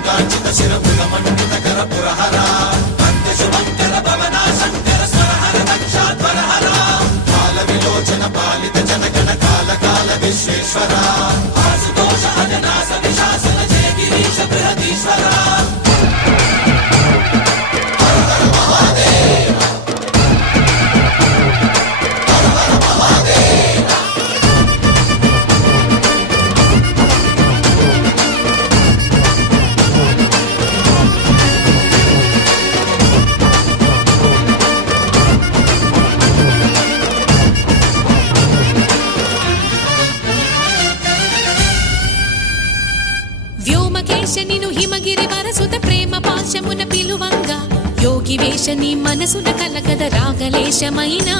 గంగాచిత శిరపుల మండిత కర పురహర వంద్య శుభంకర భవనా శంకర స్వరహర దక్షాధ్వరహర కాల విలోచన పాలిత జనగణ కాల కాల విశ్వేశ్వర ఆశుతోష అజనాశ విశాసన జయ గిరీశ బృహదీశ్వర వ్యోమకేశనిను హిమగిరి వరసుత ప్రేమ పాశమున పిలువంగా యోగి వేషని మనసున కలకద రాగలేశమైనా